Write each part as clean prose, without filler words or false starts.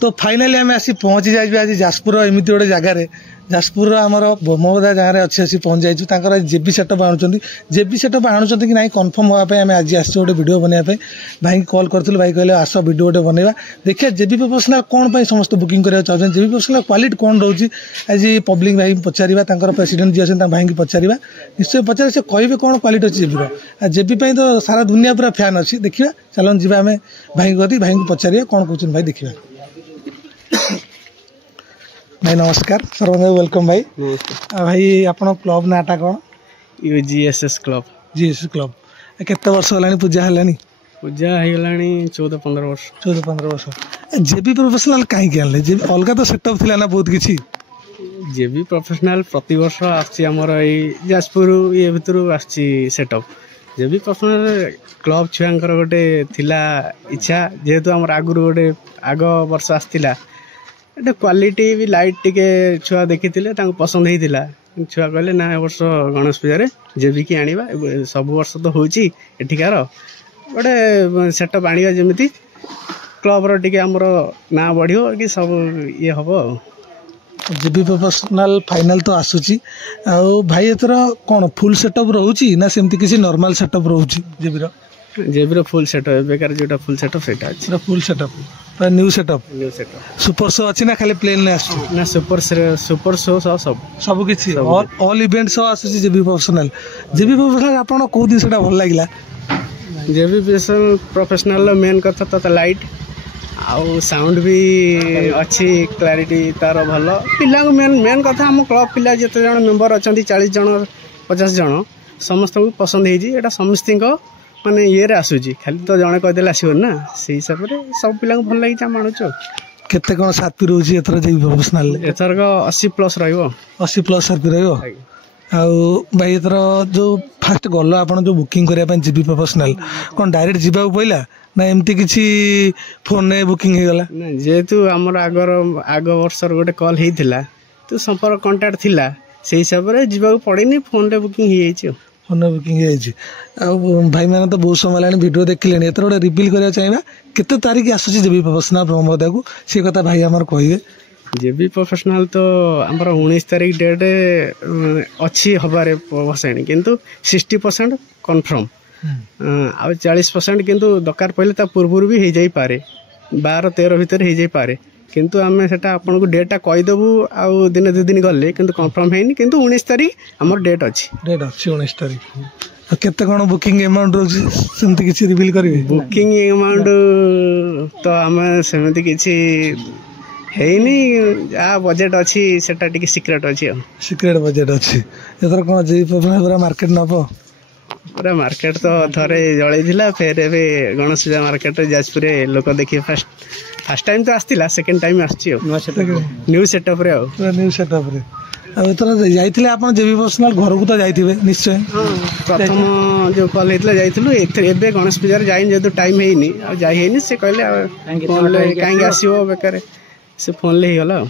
तो फाइनाली आम आसी पहुँची जाइए आज जाजपुर एमती गोटे जगार जाजपुर आमर बोमोदा जगह अच्छे आसी पहुँच जाइए जेबी सेटअप आणुंट जेबी सेटअप आणुंट कि ना कन्फर्म होगापी आम आज आस गोटे वीडियो बनवाई भाई कॉल करूँ भाई कहले आस वीडियो गोटे बनवा देखिए जेबी प्रोफेशनल कौन समस्त बुकिंग करा चाहते जेबी प्रोफेशनल क्वालिटी कौन रोचे आज पब्लिक भाई पचार प्रेसिडेंट जी अच्छे भाई की पचार निश्चय पचार से कहे कौन क्वालिटी अच्छी जेबी जेबी तो सारा दुनिया पूरा फैन अच्छी देखा चलन जी आम भाई को भाई को पचार कौन कहते भाई देखा भाई नमस्कार सर्वप्रथम वेलकम भाई भाई आपन क्लब नाटा कौन यूजीएसएस क्लब जीएसएस क्लब केते वर्ष होलानी पूजा हलानी पूजा हेलानी 14-15 वर्ष 14-15 वर्ष जेबी प्रोफेशनल काहे के आनले जेबी अलगा तो सेटअप थिला ना बहुत किछि जेबी प्रोफेशनल प्रति वर्ष आछि हमर ए जाजपुर ये भितरु आछि सेटअप जेबी प्रोफेशनल क्लब छुआंकर गोटे थिला इच्छा जेहेतु हमर आगुर गोटे आग वर्ष आस्तिला एटा क्वालिटी भी लाइट टिके छुआ देखी पसंद होता छुआ कहले ना ए वर्ष गणेश पूजा जेबी की आनिबा सब वर्ष तो होची एठिकार गोटे सेटअप आनिबा जेमिति क्लब रो टिके हमरो ना बढ़ियो कि सब ये हबो जेबी प्रोफेशनल फाइनल तो आसुची आ भाई एतर कोन फुल सेटअप रहउची ना सेमति किसी नॉर्मल सेटअप रहउची जेबी रो फुल सेटअप बेकार जोटा फुल सेटअप सेटा अछि पूरा फुल सेटअप पर न्यू सेटअप सुपर शो अछि ना खाली प्लेन ने आसु ना सुपर शो सब किछि ऑल इवेंट शो आसुची जेबी प्रोफेशनल आपन को दिन सेटा भल लागिला जेबी प्रोफेशनल मेन कथा तो लाइट आउ साउंड भी अच्छी क्लारिटी तार भल पिला मेन कथा हम क्लब पिला जिते जन मेंबर अच्छा 40 जन 50 जन समस्त को पसंद है समस्त माने ये आसूची खाली तो जड़े कहीदेले आसो ना से हिसाब से सब पिला भल लगी आणुच केते कोन साथी रोजी एथर जेबी प्रोफेशनल एथर 80+ रहइबो 80+ साथी रहइबो आउ भाई एथर जो फास्ट गल आपन जो बुकिंग करिया पन जेबी प्रोफेशनल कोन डायरेक्ट जीबा पइला ना एमती किछि फोन ने बुकिंग हे गला ना जेतु हमर आग वर्षर गोटे कॉल हेतिला तो संपर्क कांटेक्ट थिला से हिसाब रे जीबा पड़ेनी फोन रे बुकिंग हे जाइछ फोन बुकिंग भाई मैंने तो बहुत समय लानी वीडियो देखिले एत गोटे रिविल करा चाहिए केते तारीख आसूची जेबी प्रोफेशनल ब्रह्मदा को सी कथा भाई आमर कहे जेबी प्रोफेशनल तो आमर 19 तारीख डेट अच्छी हबारे बसाणी किंतु 60% कन्फर्म आ 40% किंतु दरकार पड़े पूर्व भी हो जाई पारे 12-13 भितर हो जाई पारे किंतु आम सेटा आपन को डेटा कहीदेबू आउ दिन 2 दिन गले किंतु कन्फर्म है किंतु 19 तारीख आमर डेट अच्छी 19 तारीख केते कोन बुकिंग अमाउंट रोजी सेमति किछि रिवील करबे बुकिंग अमाउंट तो आम सेमति किछि हेनी आ बजेट अच्छी सेटा टिके सीक्रेट अच्छी सीक्रेट बजेट अच्छी एतर कोन जेबी प्रोफेशनल पूरा मार्केट नबो पूरा मार्केट तो थरे जळै थिला फेर एबे गणेश पूजा मार्केट जाजपुर लोक देखि फर्स्ट टाइम तो आस्तिला सेकंड टाइम आछि न्यू सेटअप रे न्यू सेटअप रे एतर जाइथिले आपन जेबी प्रोफेशनल घर को तो जाइथिबे निश्चय प्रथम जो कॉल हेतला जाइथिलु एबे गणेश पूजा रे जाइन जेतु टाइम हेइनी आ जाई हेइनी से कहले काहे आसीबो बेकार से फोन ले गला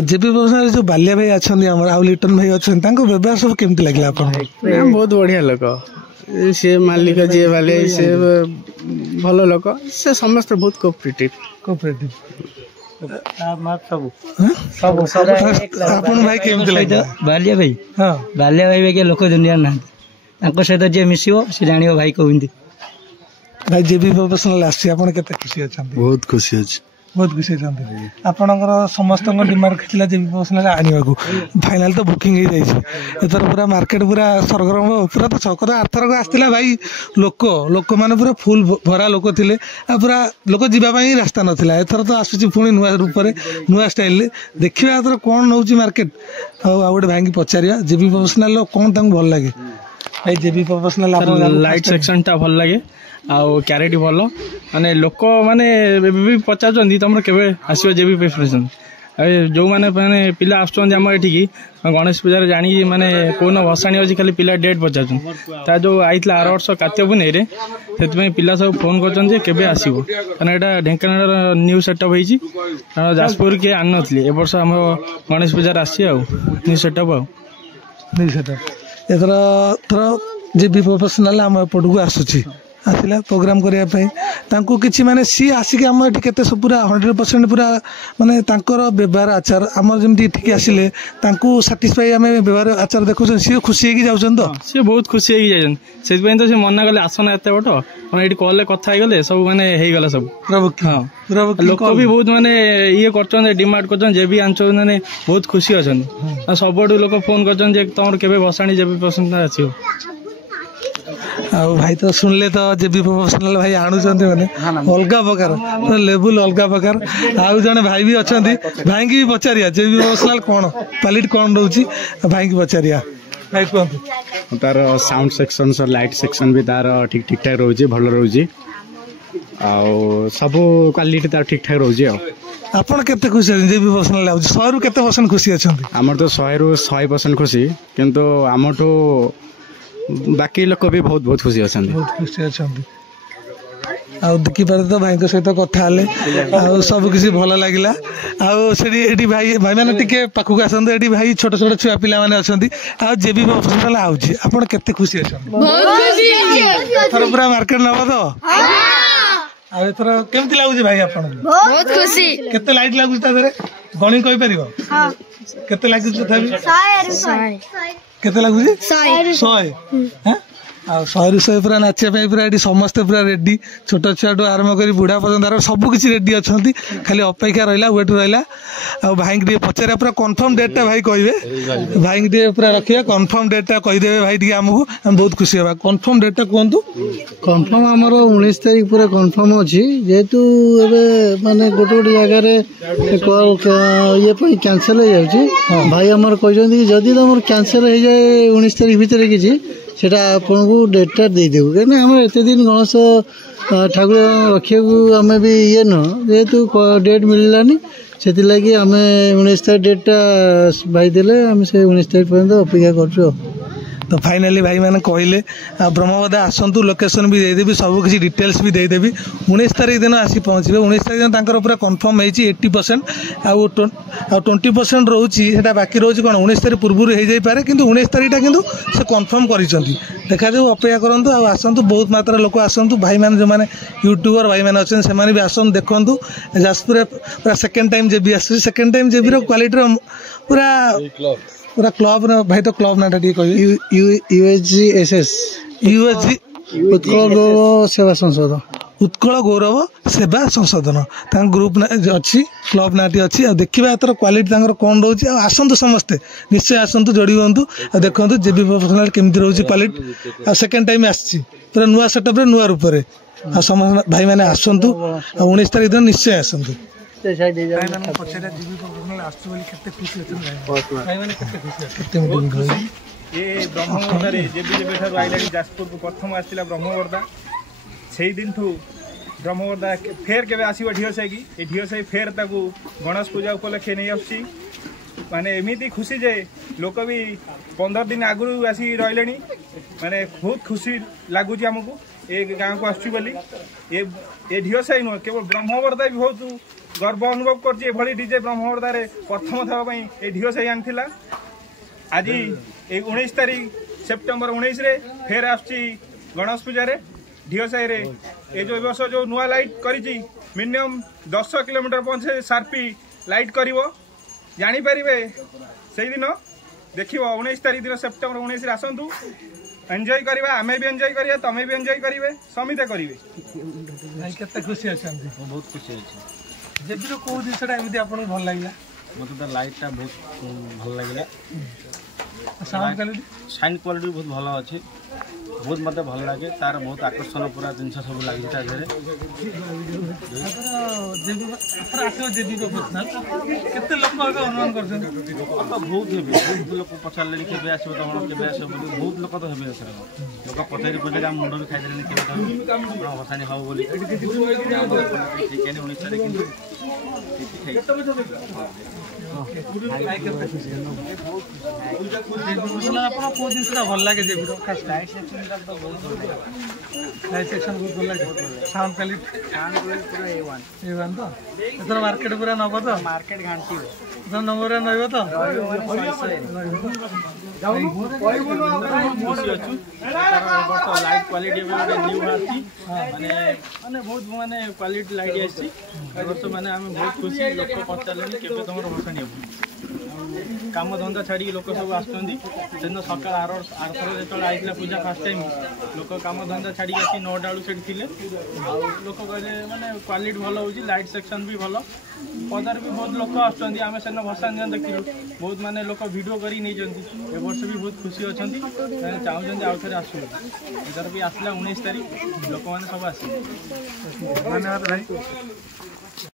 जेबी प्रोफेशनल जो बाल्या भाई अच्छे आम आउ लिटन भाई अच्छे व्यवहार सब केमती लगे आप बहुत बढ़िया लोक सी मालिक जी बाले से भल लोक से समस्त बहुत कोऑपरेटिव बाल्या भाई हाँ बाल्या भाई लोक दुनिया ना सहित जी मिसिबो से जानियो भाई कहते भाई जेबी प्रोफेशनल आसी खुशी अच्छा बहुत खुशी अच्छी बहुत खुशी चाहते आपणकर समस्त डिमांड था जेबी प्रोफेशनल आने को फाइनाल तो बुकिंग हो जाए एथर पूरा मार्केट पूरा सरगरम पूरा तो छक आरथरक आसला भाई लोक मैंने पूरा फुल भरा लोक थे पूरा लोक जावाई रास्ता नाला एथर तो आसूँ पुणी नुआ रूप नुआ स्टाइल देखिए एथर कौन नौ मार्केट आउ भाई की पचार जेबी प्रोफेशनल कौन भल लगे भाई जेबी प्रोफेशनल लाइट सेक्शन टा भल लगे आउ क्यारिटी भल माने लोक माने भी पचार तुम के आसो जेबी प्रोफेशनल जो मैंने पिला आसुँच आम ये गणेश पूजा जानी माने कौन भसाणी अच्छी खाली पिला डेट पचार जो आईला आर वर्ष कार्तिक पुनई से पिला सब फोन कर आसो कारण यहाँ ढेंकानाल न्यू सेटअप होती कारण जाजपुर किए आन नी ए वर्ष आम गणेश पूजा आसी न्यू सेटअप एथर जेबी प्रोफेशनल आम एपट को आसूँ आसिला प्रोग्राम करने कि माने सी आसिक आम ये के पूरा 100% पूरा माने तांकर व्यवहार आचार आम जमी ठीक आसिले साटिस्फाई आम व्यवहार आचार देखुन सी खुशी हो जाऊँ तो सी बहुत खुशी से तो सी मना कले आसना एत बट मैंने ये कल कथा गले सब माने गला सब हाँ लोक भी बहुत माने ये कर डिमांड कर जे भी आंचल माने बहुत खुशी अच्छा सब लोक फोन कर तुम के भसाणी जे पसंद आसो भाई तो सुनले तो जेबी प्रोफेशनल भाई आणुचंती माने अलग प्रकार तो लेवल अलग प्रकार आउ जने भाई भी अच्छा भाई की भी पचारिया जेबी प्रोफेशनल कौन क्वालिटी कौन रोची भाई की पचारिया भाई कहतु तार साउंड सेक्शन लाइट सेक्शन भी तार ठीक ठीक ठाक रोचे भल रोचे सब क्वालिटी तार ठीक ठाक रोचे आपण केते खुशी अछन जेबी प्रोफेशनल लाउज 100 रु केते परसेंट खुशी अछन हमर तो 100 रु 100% खुशी किंतु हमठो बाकी लोक भी बहुत बहुत खुशी अच्छा बहुत खुशी अच्छा देखिपारे तो भाई सहित कथा सब किसी भल लगे आठी भाई भाई मैंने टे पाखक आसते ये भाई छोट छोट छुआ पिला मैंने अच्छा जेबी प्रोफेशनल आउची आपण केते खुशी अच्छा पूरा मार्केट नब तो आथर केमती लगुच भाई आप बहुत खुशी केते लाइट लगुच गणी कहि परिबो केते लगुच तथापि 100 केते लगुच 100 100 100 पूरा नाचे पूरा ये समस्ते पूरा रेडी छोट छुआ टू आरंभ कर बुढ़ा पर्यटन सब किसी रेडी अच्छा खाली अपेक्षा रहा वेट रहा भाई टे पचार पूरा कन्फर्म डेटा भाई कहे भाई टे पूरा रखिए कन्फर्म डेटा कहीदे भाई टे आमको हम बहुत खुशी हाँ कन्फर्म डेटा कहतु कन्फर्म आमर 19 तारीख पूरा कन्फर्म अच्छी जेहेतु माने गोटे गोटे जगह ये कैंसल हो जाए भाई आमर कहते जदि तुम कैंसल हो जाए 19 तारीख भितर किसी सेटा आपन को डेटा देदेबू कहीं आम एत दिन गणेश ठाकुर रखा आम भी ये न जेहेतु डेट मिललानी से लगी आम 19 तारीख डेटा भाई देले आम से 19 तारीख पर्यंत अपेक्षा कर तो फाइनाली भाई मैंने कहले ब्रह्मबदा आसतु लोकेशन भी देदेवी सब किसी डिटेल्स भी देदेवी 19 तारीख दिन आसी पहुँचे 19 तारीख दिन तांकर पूरा कन्फर्म होती 80% आउ 20% रोचे बाकी रोचे कौन 19 तारीख पूर्व हो जाए कि 19 तारीखटा कि से कन्फर्म कर देखा जाऊ अपेक्षा करूँ आसतु बहुत मात्रा लोक आसतु भाई मैंने जो मैंने यूट्यूबर भाई मैंने अच्छे से भी आसतु देखूँ जाजपुर पूरा सेकेंड टाइम जेबी आस सेकेंड टाइम जेबी क्वालिटी पूरा पूरा क्लब भाई तो क्लब नाटा USGSS उत्कल गौरव सेवा संशोधन उत्कल गौरव सेवा संशोधन ग्रुप अच्छी क्लब नाटी अच्छी देखा एतर क्वालिटी कौन रोचे आसतु समस्ते निश्चय आसतु जोड़ी हूँ देखो जेबी प्रोफेशनल केमती रोचे क्वालिटी सेकेंड टाइम आसी पूरा नुआ सेटअप नुआ रूप से भाई मैंने आसतु 19 तारीख दिन निश्चय आसतु ये ब्रह्मवर्धा जेबी आईला जाजपुर को प्रथम आसला ब्रह्मवर्धा से दिन ठू ब्रह्मवर्धा फेर के आसो ढीओ साई की ये ढीओ साई फेर ताकू गणेश पूजा उपलक्षे नहीं आसुची माने एमती खुशी जे लोक भी 15 दिन आगु आसी रही माने बहुत खुशी लगुच आमको ये गाँव को आसुची बोली ये ढीओ साई नुह केवल ब्रह्मवर्धा भी बहुत गर्व अनुभव कर डीजे ब्रह्मवर्धा प्रथम थवाई ये ढीओ साई आनी आज 19 तारीख सेप्टेम्बर 19 रे फेर आसुची गणेश पूजा ढीओ साई रे ये जो वर्ष जो नुआ लाइट करी मिनिमम 10 किलोमीटर पहुंचे सार्पी लाइट कर जापर से दिन देख 19 तारीख दिन सेप्टेम्बर 19 आसतु एंजॉय करवा आमे भी एंजॉय करिया तमे भी एंजॉय करिवे समिते करिवे भाई केते खुशी अछंती बहुत खुशी अछि जेबी को दिसटा एमती आपन भल लागला मते तो लाइट ता बहुत भल लागला साउंड क्वालिटी साउंड क्वालिटी बहुत भल अछि बहुत मते भल लागे तार बहुत आकर्षण पूरा जिनस सब लागि ता घरे जेबी आसो जेबी प्रोफेशनल केते लोक आगे अनुमान करछन बहुत लोक पचारले केबे आसो तमन केबे आसो बोली बहुत लोक तो हेबे असर लोक पचारी पचारी हम मुंडो भी खाइ देले केबे तो हसानी हाउ बोली ठीक है 19 तारिख किंतु भल लगे जेबी लाइट सेक्शन बहुत भल लगे साउंड क्वालिटी पूरा A1 तो मार्केट पूरा नब तो मार्केट घाटी ନମ୍ବରରେ ରହିବ ତ ଖୁସି ଅଛୁ ବର୍ଷ ଲାଇଟ୍ କ୍ୱାଲିଟି ଏବେ ଗୋଟେ ନ୍ୟୁ ବାହାରିଛି ମାନେ ବହୁତ ମାନେ କ୍ୱାଲିଟି ଲାଇଟ୍ ଆସିଛି ଏ ବର୍ଷ ମାନେ ଆମେ ବହୁତ ଖୁସି ଲୋକ ପଚାରିଲେଣି କେବେ ତମର ଭସାଣି ହେବ କାମ ଧନ୍ଦା ଛାଡ଼ିକି ଲୋକ ସବୁ ଆସୁଛନ୍ତି ସେଦିନ ସକାଳ ଆରଥର ଯେତେବେଳେ ଆଇଥିଲା ପୂଜା ଫାର୍ଷ୍ଟ ଟାଇମ୍ ଲୋକ କାମ ଧନ୍ଦା ଛାଡ଼ିକି ଆସି 9ଟା ବେଳକୁ ସେଠି ଥିଲେ ଆଉ ଲୋକ କହିଲେ ମାନେ କ୍ୱାଲିଟି ଭଲ ହେଉଛି ଲାଇଟ୍ ସେକ୍ସନ୍ ବି ଭଲ ପଦାରେ ବି ବହୁତ ଲୋକ ଆସୁଛନ୍ତି ଆମେ ସେଦିନ ଭସାଣି ଦିନ ଦେଖିଲୁ ବହୁତ ମାନେ ଲୋକ ଭିଡ଼ିଓ କରିକି ନେଇଛନ୍ତି ଏ ବର୍ଷ ବି ବହୁତ ଖୁସି ଅଛନ୍ତି ସେମାନେ ଚାହୁଁଛନ୍ତି ଆଉ ଥରେ ଆସୁ ଏଥର ବି ଆସିଲା 19 ତାରିଖ ଲୋକମାନେ ସବୁ ଆସିବେ ଧନ୍ୟବାଦ ଭାଇ।